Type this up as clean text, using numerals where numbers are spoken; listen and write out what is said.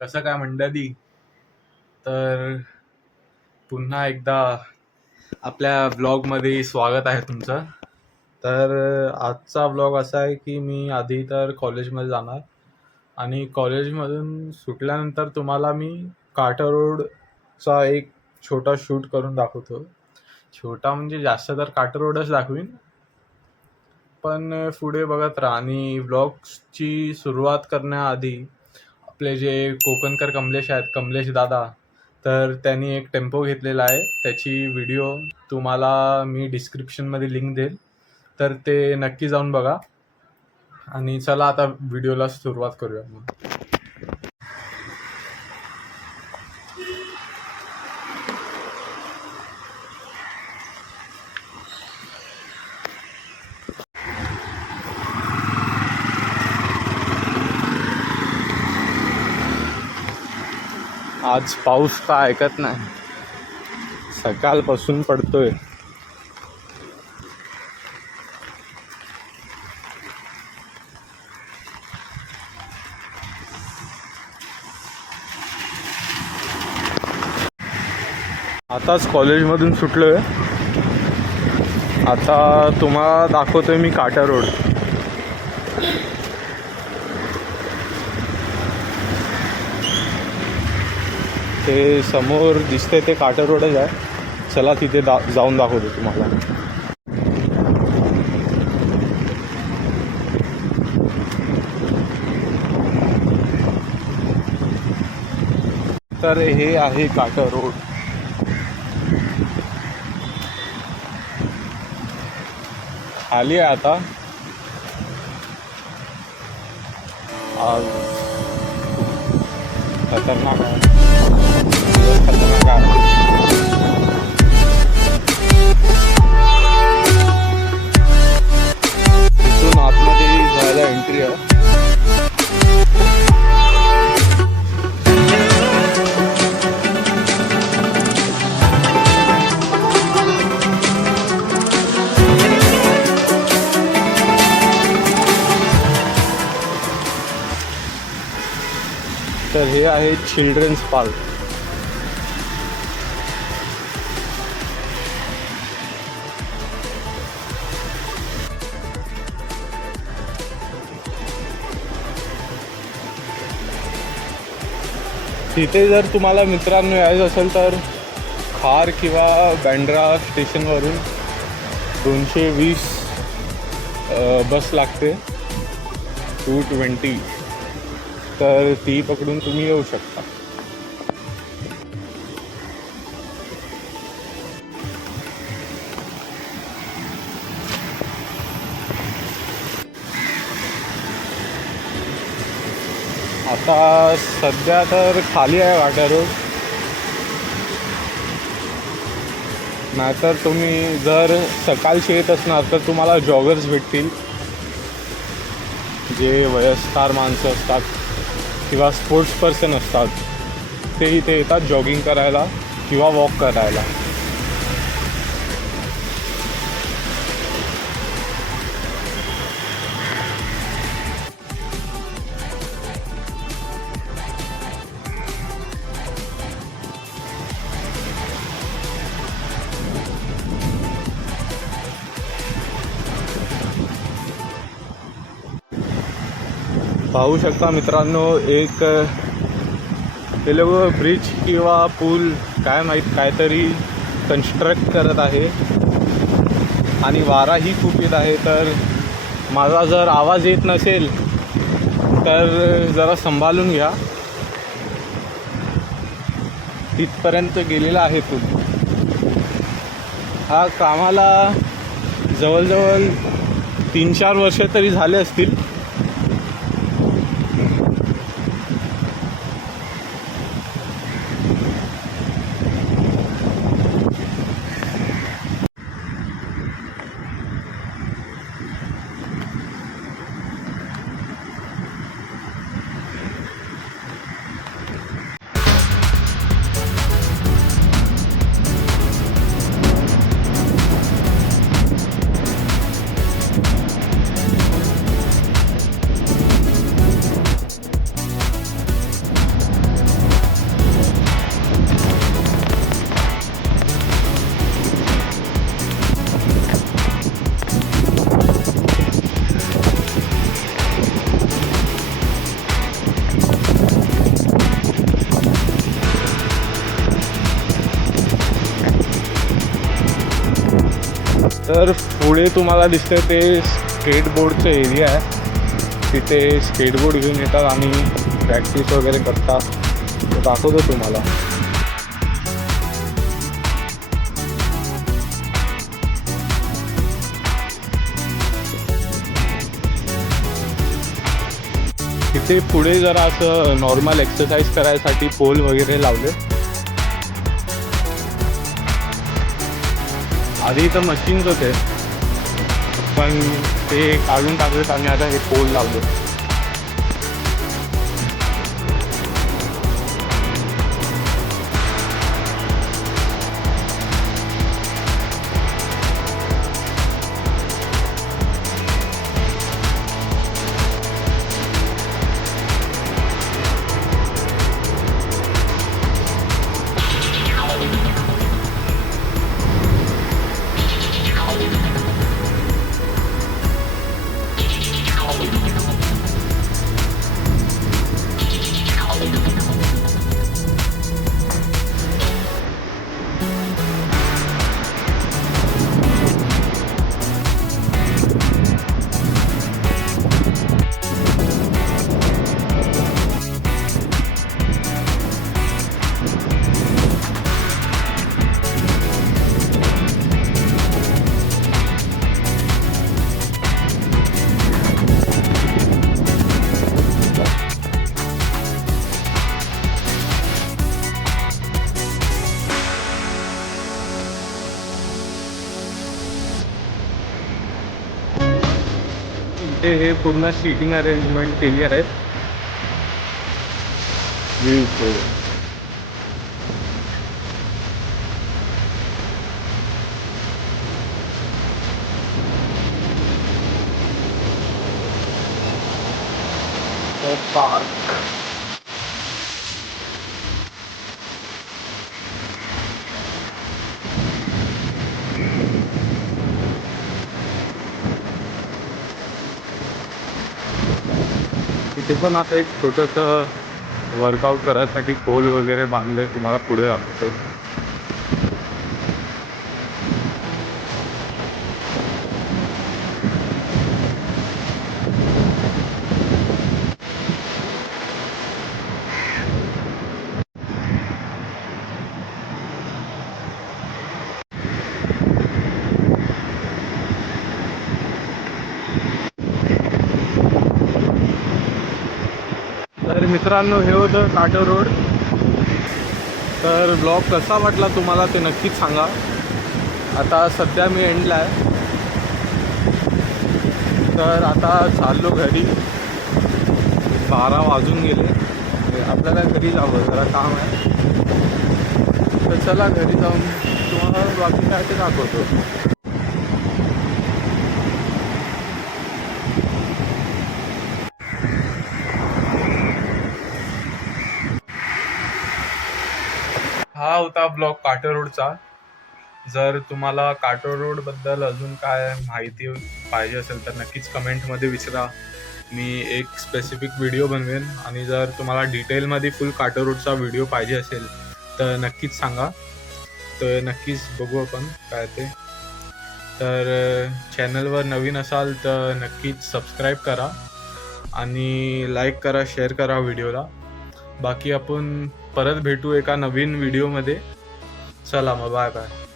कसं काय मंडळी. तर पुन्हा एकदा आपल्या ब्लॉगमध्ये स्वागत आहे तुमचं. तर आजचा ब्लॉग असा आहे की मी आधी तर कॉलेजमध्ये जाणार आणि कॉलेजमधून सुटल्यानंतर तुम्हाला मी काटा रोडचा एक छोटा शूट करून दाखवतो. छोटा म्हणजे जास्त तर काटा रोडच दाखवीन, पण पुढे बघत राहा. आणि ब्लॉगची सुरुवात करण्याआधी आपले जे कोकणकर कमलेश आहेत, कमलेश दादा, तर त्यांनी एक टेम्पो घेतलेला आहे. त्याची व्हिडिओ तुम्हाला मी डिस्क्रिप्शनमध्ये लिंक देईल, तर ते नक्की जाऊन बघा. आणि चला आता व्हिडिओला सुरुवात करूया मग. आज पाऊस का ऐकत नाही, सकाळपासून पडतोय. आताच कॉलेजमधून सुटलोय. आता तुम्हाला दाखवतोय मी काटा रोड. ते समोर दिसते ते काटा रोडच आहे. चला तिथे जाऊन दाखवतो तुम्हाला. तर हे आहे काटा रोड. खाली आहे आता. आज खतरनाक आहे, खतरनाक आहे. इथून आतमध्ये जायला एंट्री आहे. तर हे आहे चिल्ड्रन्स पार्क. तिथे जर तुम्हाला मित्रांनो यायचं असेल तर खार किंवा बँड्रा स्टेशनवरून 220 बस लागते, 220. तर ती पकडून तुम्ही येऊ शकता. आता सध्या तर खाली आहे काटा रोड. नाहीतर तुम्ही जर सकाळची येत असणार तर तुम्हाला जॉगर्स भेटतील, जे वयस्कर माणसं असतात किंवा स्पोर्ट्स पर्सन असतात. ते इथे येतात जॉगिंग करायला किंवा वॉक करायला. पाहू शकता मित्रांनो, एक ते लोक ब्रिज किंवा पूल काय माहीत काहीतरी कन्स्ट्रक्ट करत आहे आणि वाराही खूप येत आहे. तर माझा जर आवाज येत नसेल तर जरा सांभाळून घ्या. तिथपर्यंत गेलेला आहे पूल. हा कामाला जवळजवळ 3-4 वर्ष तरी झाले असतील. तर पुढे तुम्हाला दिसतं ते स्केटबोर्डचं एरिया आहे. तिथे स्केटबोर्ड घेऊन येतात आणि प्रॅक्टिस वगैरे करतात. तो दाखवतो तुम्हाला. तिथे पुढे जरा असं नॉर्मल एक्सरसाइज करायसाठी पोल वगैरे लावले. आधी इथं मशीन्स होते पण ते काढून टाकलेत आणि आता हे पोल लावले. हे पूर्ण सीटिंग अरेंजमेंट केली आहे. पार्क इथे पण आता एक छोटंसं वर्कआउट करायसाठी पोल वगैरे बांधले. तुम्हाला पुढे दाखवतो. तर मित्रांनो, हे होतं काटो रोड. तर ब्लॉग कसा वाटला तुम्हाला ते नक्कीच सांगा. आता सध्या मी एंडला आहे, तर आता चाललो घरी. 12 वाजून गेले. आपल्याला घरी जावं, जरा काम आहे. तर चला घरी जाऊन तुम्हाला बाकी काय ते दाखवतो. हा होता ब्लॉग काटो रोडचा. जर तुम्हाला काटो रोडबद्दल अजून काय माहिती पाहिजे असेल तर नक्कीच कमेंटमध्ये विचारा. मी एक स्पेसिफिक व्हिडिओ बनवेन. आणि जर तुम्हाला डिटेलमध्ये फुल काटो रोडचा व्हिडिओ पाहिजे असेल तर नक्कीच सांगा. तर नक्कीच बघू आपण काय ते. तर चॅनलवर नवीन असाल तर नक्कीच सबस्क्राईब करा आणि लाईक करा, शेअर करा व्हिडिओला. बाकी आपण परत भेटू एका नवीन व्हिडिओमध्ये. चला मग, बाय बाय.